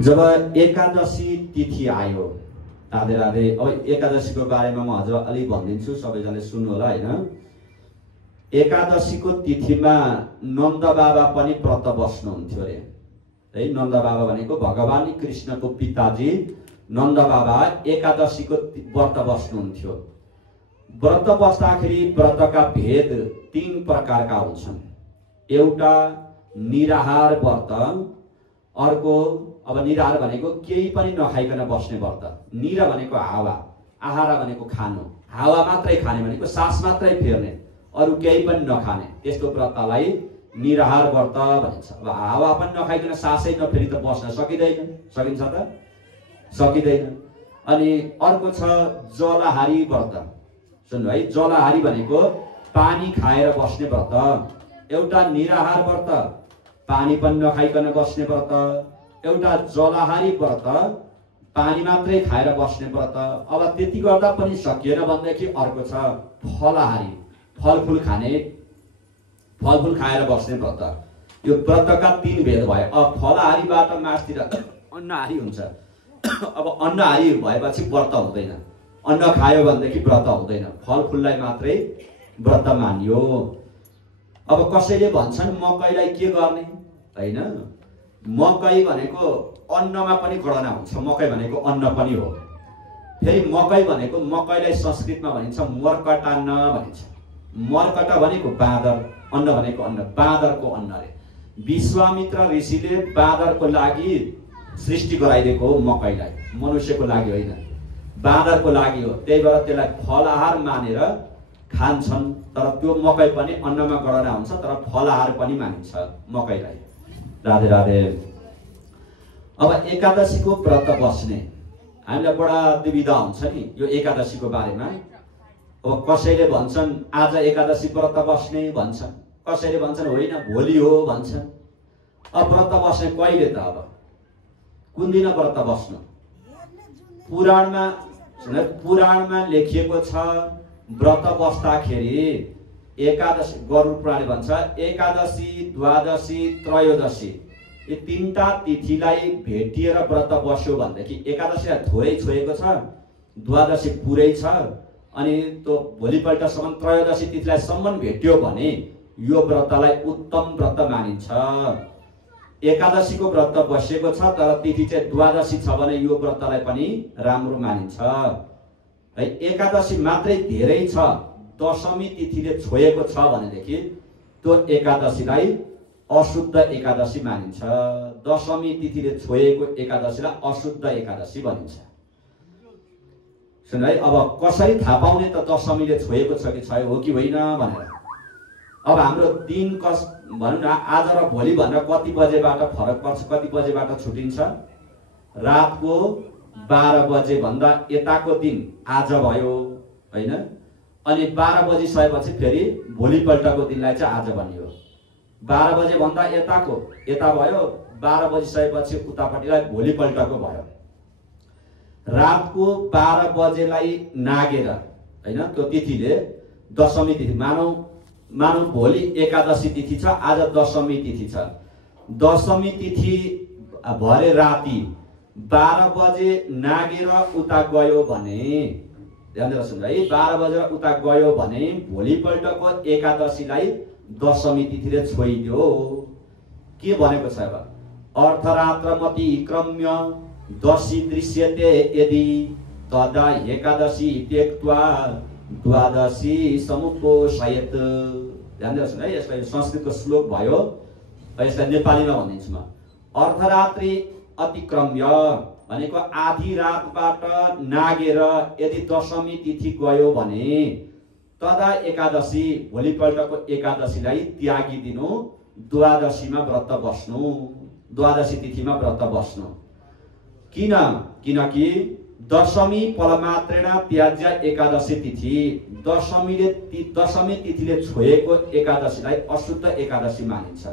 जब एकादशी तिथि आयो, राधे राधे। अब एकादशीको बारेमा म हजुर अलि भनिदिन्छु, सबैजनाले सुन्नु होला हैन। एकादशीको तिथिमा नन्द बाबा पनि व्रत बस्नुहुन्थ्यो अरे है। नन्द बाबा भनेको भगवान कृष्णको पिताजी नन्द बाबा एकादशीको व्रत बस्नुहुन्थ्यो। व्रत बस्दाखेरि व्रतका भेद 3 प्रकारका हुन्छन्। एउटा निराहार व्रत, अर्को अब निराहार भनेको केही पनि नखाइकन बस्ने व्रत। निरा भनेको हावा, आहार भनेको खानु, हावा मात्रै खाने भनेको सास मात्रै फेर्ने, अरु केही पनि नखाने, त्यस्तो व्रतलाई निराहार व्रत भनिन्छ। अब हावा पनि नखाइकन सासै नफेरि त बस्न सकिँदैन, सकिन्छ त? सकिँदैन। अनि अर्को छ जलाहारी व्रत। सुन्नु है, जलाहारी भनेको पानी खाएर बस्ने व्रत। एउटा निराहार व्रत, पानी पनि नखाइकन बस्ने व्रत। एउटा जलाहारी व्रत, पानी मात्रै खाएर बस्ने व्रत। अब त्यति गर्दा पनि सकिएन भनेदेखि अर्को छ फलाहारी, फलफुल खाने, फलफुल खाएर बस्ने व्रत। यो व्रतका 3 भेद भयो। अब फलाहारीबाट मास्तिर अन्नहारी हुन्छ। अब अन्नहारी भएपछि व्रत हुँदैन, अन्न खायो भनेदेखि व्रत हुँदैन, फलफुललाई मात्रै व्रत मानियो। अब कसैले भन्छन् मकैलाई के गर्ने हैन, मकै भनेको अन्नमा पनि गणना हुन्छ, मकै भनेको अन्न पनि हो। फेरि मकै भनेको, मकैलाई संस्कृतमा भनिन्छ मर्कटान्न भनिन्छ। मर्कट भनेको बाँदर, अन्न भनेको अन्न, बाँदरको अन्न रे। विश्वामित्र ऋषिले बाँदरको लागि सृष्टि गराइदिएको हो मकैलाई, मनुष्यको लागि होइन, बाँदरको लागि हो। त्यही भएर त्यसलाई फलाहार मानेर खान्छन्। तर त्यो मकै पनि अन्नमा गणना हुन्छ, तर फलाहार पनि मानिन्छ मकैलाई। राधे राधे। अब एकादशीको व्रत बस्ने हामीलाई बडा दुविधा हुन्छ नि यो एकादशीको बारेमा। अब कसैले भन्छन् आज एकादशी व्रत बस्ने भन्छन्, कसैले भन्छन् होइन भोलि हो भन्छन्। अब व्रत बस्ने कहिले त? अब कुन दिन व्रत बस्नु? पुराणमा लेखिएको छ व्रत बस्दाखेरि एकादशी, गरुड पुराणले भन्छ एकादशी, द्वादशी, त्रयोदशी यी 3टा तिथिलाई भेटिएर व्रत बस्यो भनेदेखि एकादशीलाई थोरै छोएको छ, द्वादशी पुरै छ, अनि त्यो भोलिपल्टसम्म त्रयोदशी तिथिलाई सम्म भेट्यो भने यो व्रतलाई उत्तम व्रत मानिन्छ। एकादशीको व्रत बसेको छ तर तिथि चाहिँ द्वादशी छ भने यो व्रतलाई पनि राम्रो मानिन्छ है। एकादशी मात्रै धेरै छ, दशमी तिथिले छोएको छ भनेदेखि त्यो एकादशीलाई अशुद्ध एकादशी मानिन्छ। दशमी तिथिले छोएको एकादशीलाई अशुद्ध एकादशी भनिन्छ। सुन है, अब कसरी थाहा पाउने त दशमीले छोएको छ कि छैन, हो कि होइन भनेर? अब हाम्रो दिन भनौँ न आज र भोलि भनेर कति बजेबाट फरक पर्छ, कति बजेबाट छुटिन्छ? रातको 12 बजे भन्दा यताको दिन आज भयो हैन, अनि 12 बजिसकेपछि फेरि भोलिपल्टको दिनलाई चाहिँ आज भनियो। 12 बजे भन्दा यताको यता भयो, 12 बजिसकेपछि उतापट्टिलाई भोलिपल्टको भयो। रातको 12 बजेलाई नागेर हैन त्यो तिथिले दशमी तिथि मानौ भोलि एकादशी तिथि छ, आज दशमी तिथि छ। दशमी तिथि भरे राति 12 बजे नागेर उता गयो भने, ध्यान दिएर सुन्नु है, 12 बजेर उता गयो भने भोलिपल्टको एकादशीलाई दशमी तिथिले छोइदियो। के भनेको छ अब? अर्थरात्रमति क्रम्य दशी दृश्यते यदि तदा एकादशी त्यक्त्वा द्वादशी समुपोषयत। ध्यान दिएर सुन्नु है, यसलाई संस्कृतको श्लोक भयो, यसलाई नेपालीमा भनिदिन्छु म। अर्धरात्रि अतिक्रम्य भनेको आधी रातबाट नागेर यदि दशमी तिथि गयो भने तदा एकादशी, भोलिपल्टको एकादशीलाई त्यागिदिनु, द्वादशीमा व्रत बस्नु, द्वादशी तिथिमा व्रत बस्नु। किनकि दशमी फलमात्रेण त्याज्य एकादशी तिथि, दशमी तिथिले छोएको एकादशीलाई अशुद्ध एकादशी मानिन्छ।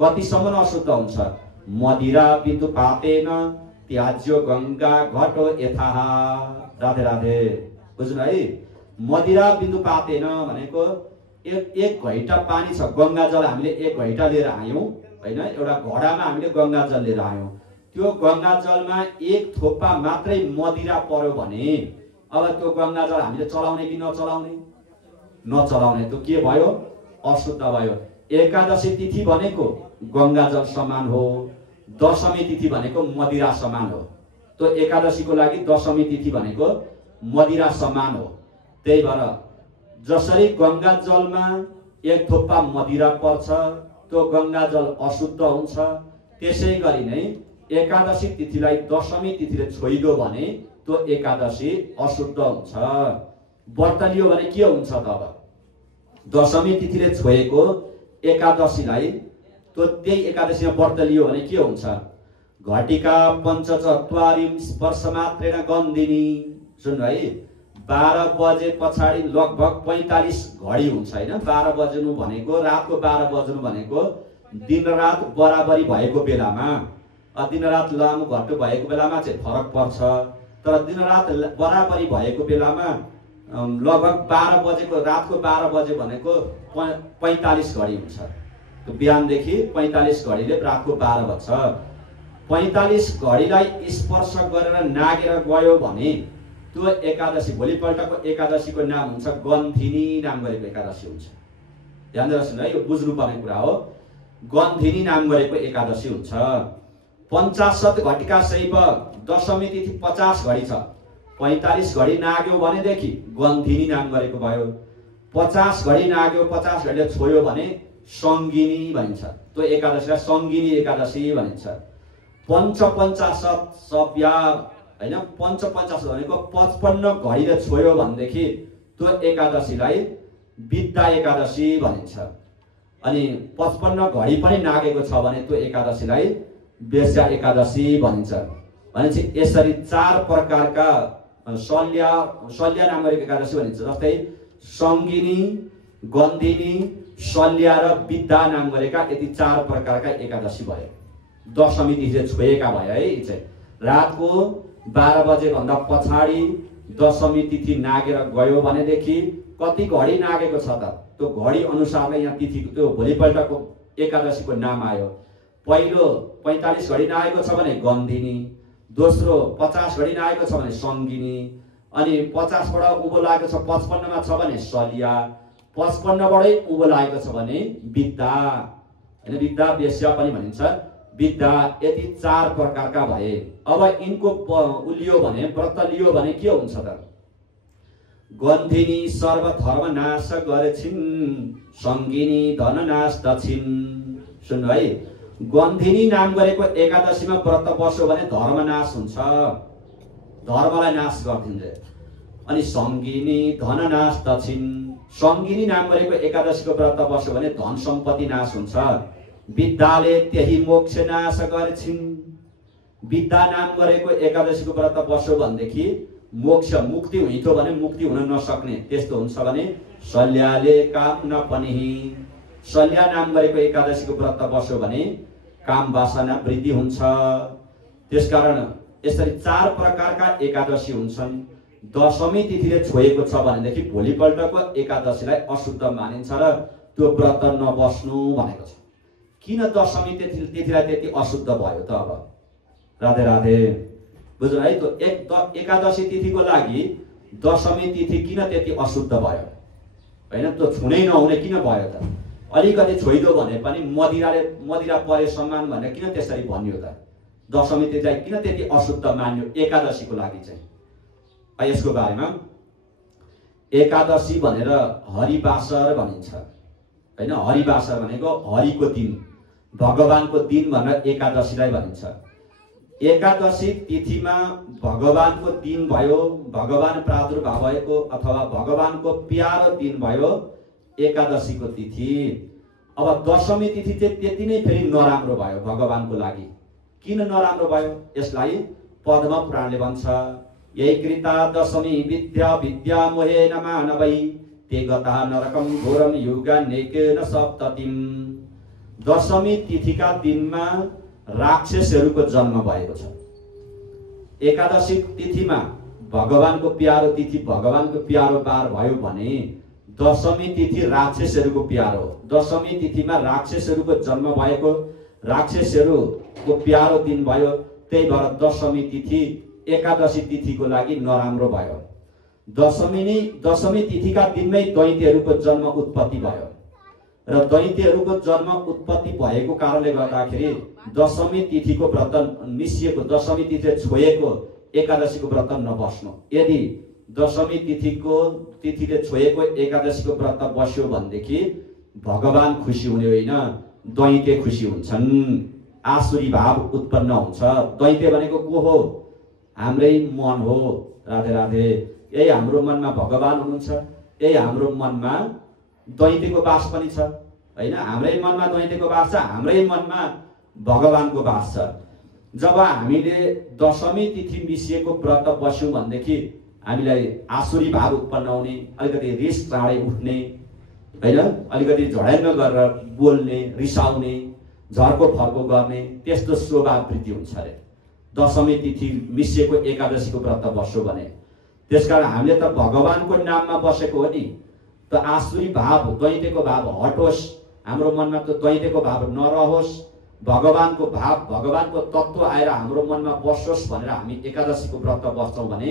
कतिसम्म अशुद्ध हुन्छ? मदिरा विदुपातेन त्याज्यो गंगा घटो यथाः। राधे राधे। बुझ्नु है, मदिरा विदुपातेन भनेको एक घैटा पानी छ, गंगा जल हामीले एक घैटा लिएर आयौं हैन, एउटा घडामा हामीले गंगा जल लिएर आयौं, त्यो गङ्गाजलमा एक थोपा मात्रै मदिरा पर्यो भने अब त्यो गङ्गाजल हामीले चलाउने कि नचलाउने? नचलाउने। त्यो के भयो? अशुद्ध भयो। एकादशी तिथि भनेको गङ्गाजल समान हो, दशमी तिथि भनेको मदिरा समान हो। त्यो एकादशीको लागि दशमी तिथि भनेको मदिरा समान हो। त्यही भएर जसरी गङ्गाजलमा एक थोपा मदिरा पर्छ त्यो गङ्गाजल अशुद्ध हुन्छ, त्यसै गरी नै एकादशी तिथिलाई दशमी तिथिले छोइदियो भने त्यो एकादशी अशुद्ध हुन्छ। व्रत लियो भने के हुन्छ त? अब दशमी तिथिले छोएको एकादशीलाई त्यो त्यही एकादशीमा व्रत लियो भने के हुन्छ? घटिका पञ्चचत्वारिं स्पर्शमात्रेण गन्धिनी। सुन्नु है, 12 बजे पछाडि लगभग 45 घडी हुन्छ हैन? 12 बज्नु भनेको रातको 12 बज्नु भनेको दिन रात बराबरी भएको बेलामा, दिन रात लामो घट्टो भएको बेलामा चाहिँ फरक पर्छ। तर दिन रात बराबरी भएको बेलामा लगभग 12 बजेको रातको 12 बजे भनेको 45 घडी हुन्छ। त्यो बिहानदेखि 45 घडीले रातको 12 बज्छ। 45 घडीलाई स्पर्श गरेर नागेर गयो भने त्यो एकादशी, भोलिपल्टको एकादशीको नाम हुन्छ गन्धिनी नाम गरेको एकादशी हुन्छ। ध्यान दिएर सुन्नु है, यो बुझ्नुपर्ने कुरा हो। गन्धिनी नाम गरेको एकादशी हुन्छ। 50 घटिका सैव दशमी तिथि 50 घडी छ। 45 घडी नाग्यो भनेदेखि गन्धिनी नाम गरेको भयो। 50 घडी नाग्यो, 50 घडीले छोयो भने सङ्गिनी भनिन्छ। त्यो एकादशीलाई सङ्गिनी एकादशी भनिन्छ। पञ्चपञ्चाशत सव्या हैन, पञ्चपञ्चाशत भनेको 55 घडीले छोयो भनेदेखि त्यो एकादशीलाई विद्या एकादशी भनिन्छ। अनि 55 घडी पनि नागेको छ भने त्यो एकादशीलाई वेश्या एकादशी भनिन्छ। भनेपछि यसरी 4 प्रकारका शल्य नाम गरेको एकादशी भनिन्छ। जस्तै सङ्गिनी, गन्धिनी, शल्य र विद्या नाम गरेका यति 4 प्रकारका एकादशी भयो। दशमी तिथि छोएका भयो है। यी चाहिँ रातको 12 बजे भन्दा पछाडि दशमी तिथि नागेर गयो भनेदेखि कति घडी नागेको छ त? त्यो घडी अनुसार नै यहाँ तिथिको त्यो भोलिपल्टको एकादशीको नाम आयो। पहिलो 45 घडी नागेको छ भने गन्धिनी, दोस्रो 50 घडी नागेको छ भने सङ्गिनी, अनि 50 बाट उँभो लागेको छ 55 मा छ भने शल्य, 55 बाटै उँभो लागेको छ भने विद्या हैन, विद्या वेश्या पनि भनिन्छ। विद्या यति 4 प्रकारका भए। अब यिनको उलियो भने, व्रत लियो भने के हुन्छ त? गन्धिनी सर्वधर्म नाश गरेछिन्, सङ्गिनी धन नाश दक्षिण। सुन्नु है, गन्धिनी नाम गरेको एकादशीमा व्रत बस्यो भने धर्म नाश हुन्छ, धर्मलाई नाश गरिदिन्छ। अनि सङ्गिनी धन नाश दक्षिण। सङ्गिनी नाम गरेको एकादशीको व्रत बस्यो भने धन सम्पत्ति नाश हुन्छ। विद्याले त्यही मोक्ष नाश गर्छिन्। विद्या नाम गरेको एकादशीको व्रत बस्यो भनेदेखि मोक्ष, मुक्ति हुन्थ्यो भने मुक्ति हुन नसक्ने त्यस्तो हुन्छ भने शल्याले काम नपनिहि। शल्या नाम गरेको एकादशीको व्रत बस्यो भने काम वासना वृद्धि हुन्छ। त्यसकारण यसरी 4 प्रकारका एकादशी हुन्छन्। दशमी तिथिले छोएको छ भनेदेखि भोलिपल्टको एकादशीलाई अशुद्ध मानिन्छ र त्यो व्रत नबस्नु भनेको छ। किन दशमी तिथिलाई त्यति अशुद्ध भयो त? अब राधे राधे, बुझ्नु है। त्यो एकादशी तिथिको लागि दशमी तिथि किन त्यति अशुद्ध भयो हैन? त्यो छुनै नहुने किन भयो त? अलिकति छोइदो भने पनि मदिरा परे सम्मान भनेर किन त्यसरी भनियो त? दशमी तिथिलाई किन त्यति अशुद्ध मान्यो एकादशीको लागि चाहिँ? यसको बारेमा एकादशी भनेर हरिवासर भनिन्छ हैन? हरिवासर भनेको हरिको दिन, भगवानको दिन भनेर एकादशीलाई भनिन्छ। एकादशी तिथिमा भगवानको दिन भयो, भगवान प्रादुर्भाव भएको अथवा भगवानको प्यारो दिन भयो एकादशीको तिथि। अब दशमी तिथि चाहिँ त्यति नै फेरि नराम्रो भयो भगवानको लागि। किन नराम्रो भयो? यसलाई पद्म पुराणले भन्छ, यही कृता दशमी विद्या विद्या मोहेन मानवै ते गता नरकम घोरम युगा नेकेन सप्ततिम। दशमी तिथिका दिनमा राक्षसहरूको जन्म भएको छ। एकादशी तिथिमा भगवानको प्यारो तिथि, भगवानको प्यारो बार भयो भने दशमी तिथि राक्षसहरूको प्यारो। दशमी तिथिमा राक्षसहरूको जन्म भएको, राक्षसहरूको प्यारो दिन भयो। त्यही भएर दशमी तिथि एकादशी तिथिको लागि नराम्रो भयो। दशमी तिथिका दिनमै दैत्यहरूको जन्म उत्पत्ति भयो र दैत्यहरूको जन्म उत्पत्ति भएको कारणले गर्दाखेरि दशमी तिथिको व्रत निस्किएको, दशमी तिथि छोएको एकादशीको व्रत नबस्नु। यदि दशमी तिथिले छोएको एकादशीको व्रत बस्यो भनेदेखि भगवान खुसी हुने होइन, दैत्य खुसी हुन्छन्, आसुरी भाव उत्पन्न हुन्छ। दैत्य भनेको को हो? हाम्रै मन हो। राधे राधे। यही हाम्रो मनमा भगवान हुनुहुन्छ, यही हाम्रो मनमा दैत्यको वास पनि छ हैन। हाम्रै मनमा दैत्यको वास छ, हाम्रै मनमा भगवानको वास छ। जब हामीले दशमी तिथि मिसिएको व्रत बस्यौं भनेदेखि हामीलाई आसुरी भाव उत्पन्न हुने, अलिकति रिस चाँडै उठ्ने हैन, अलिकति झड्याङ्ग गरेर बोल्ने, रिसाउने, झर्को फर्को गर्ने, त्यस्तो स्वभाव वृद्धि हुन्छ अरे दशमी तिथि मिसिएको एकादशीको व्रत बस्यो भने। त्यसकारण हामीले त भगवानको नाममा बसेको हो नि, त आसुरी भाव, दैत्यको भाव हटोस्, हाम्रो मनमा त दैत्यको भाव नरहोस्, भगवानको भाव, भगवानको तत्त्व आएर हाम्रो मनमा बसोस् भनेर हामी एकादशीको व्रत बस्छौं भने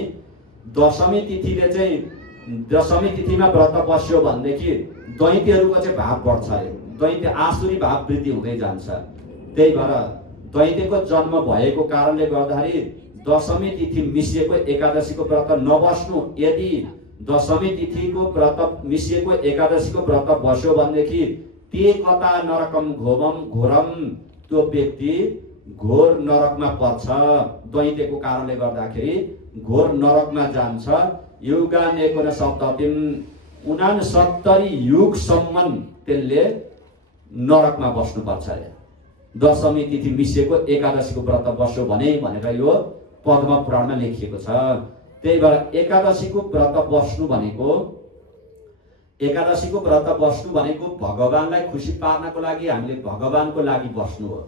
दशमी तिथिले चाहिँ, दशमी तिथिमा व्रत बस्यो भनेदेखि दैत्यहरूको चाहिँ भाव बढ्छ अरे, दैत्य आसुरी भाव वृद्धि हुँदै जान्छ। त्यही भएर दैत्यको जन्म भएको कारणले गर्दाखेरि दशमी तिथि मिसिएको एकादशीको व्रत नबस्नु। यदि दशमी तिथिको व्रत मिसिएको एकादशीको व्रत बस्यो भनेदेखि ते कता नरकम घोरम, त्यो व्यक्ति घोर नरकमा पर्छ। दैत्यको कारणले गर्दाखेरि घोर नरकमा जान्छ। युगानेको सप्ततिम 69 युगसम्म त्यसले नरकमा बस्नुपर्छ अरे दशमी तिथि मिसिएको एकादशीको व्रत बस्यो भने भनेर यो पद्म पुराणमा लेखिएको छ। त्यही भएर एकादशीको व्रत बस्नु भनेको भगवानलाई खुसी पार्नको लागि, हामीले भगवानको लागि बस्नु हो।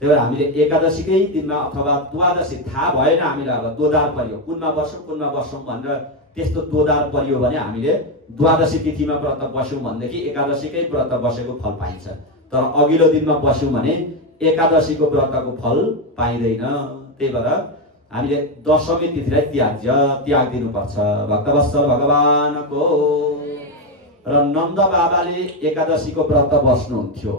त्यही भएर हामीले एकादशीकै दिनमा अथवा द्वादशी, थाहा भएन हामीलाई अब दोधार परियो, कुनमा बस्छौं भनेर त्यस्तो दोधार परियो भने हामीले द्वादशी तिथिमा व्रत बस्यौं भनेदेखि एकादशीकै व्रत बसेको फल पाइन्छ। तर अघिल्लो दिनमा बस्यौं भने एकादशीको व्रतको फल पाइँदैन। त्यही भएर हामीले दशमी तिथिलाई त्याग दिनुपर्छ। भक्तवत्सल भगवानको। र नन्द बाबाले एकादशीको व्रत बस्नुहुन्थ्यो।